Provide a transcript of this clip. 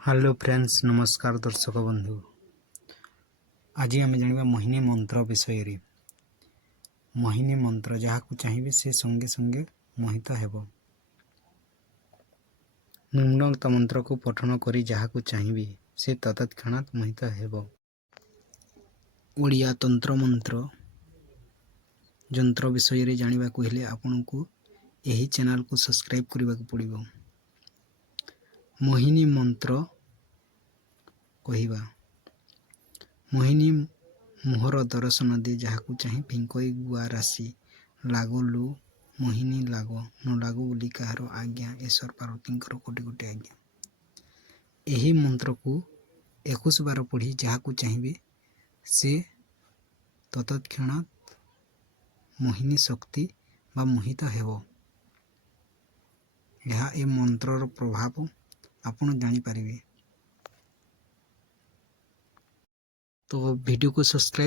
Hello friends, नमस्कार दर्शक बंधु। आज आम जाना मोहिनी मंत्र विषय रे। मोहिनी मंत्र जहाँ को चाहिए से संगे संगे मोहित हेब। निम्नोक्त मंत्र को पठन करी जहाँ को चाहिए से तत्क्षणात मोहित हेब। ओडिया तंत्र मंत्र जंत्र विषय रे जानिबा को हेले आपन को यही चैनल को सब्सक्राइब करने को पड़िबो। मोहिनी मंत्र कहिबा मोहिनी मुहर दर्शन दे जहाँ को चाहे पिंकई गुआ राशि लागलु मोहिनी लाग न लागू बोली कहार आज्ञा ईश्वर पार्वती कोटि कोटि आज्ञा। यही मंत्र को 21 बार पढ़ी जहाँ को चाहिए से तत्क्षणात मोहिनी शक्ति बा मोहित हेब। यह ए मंत्रर प्रभाव आपण जानी पारिबे। तो वीडियो को सब्सक्राइब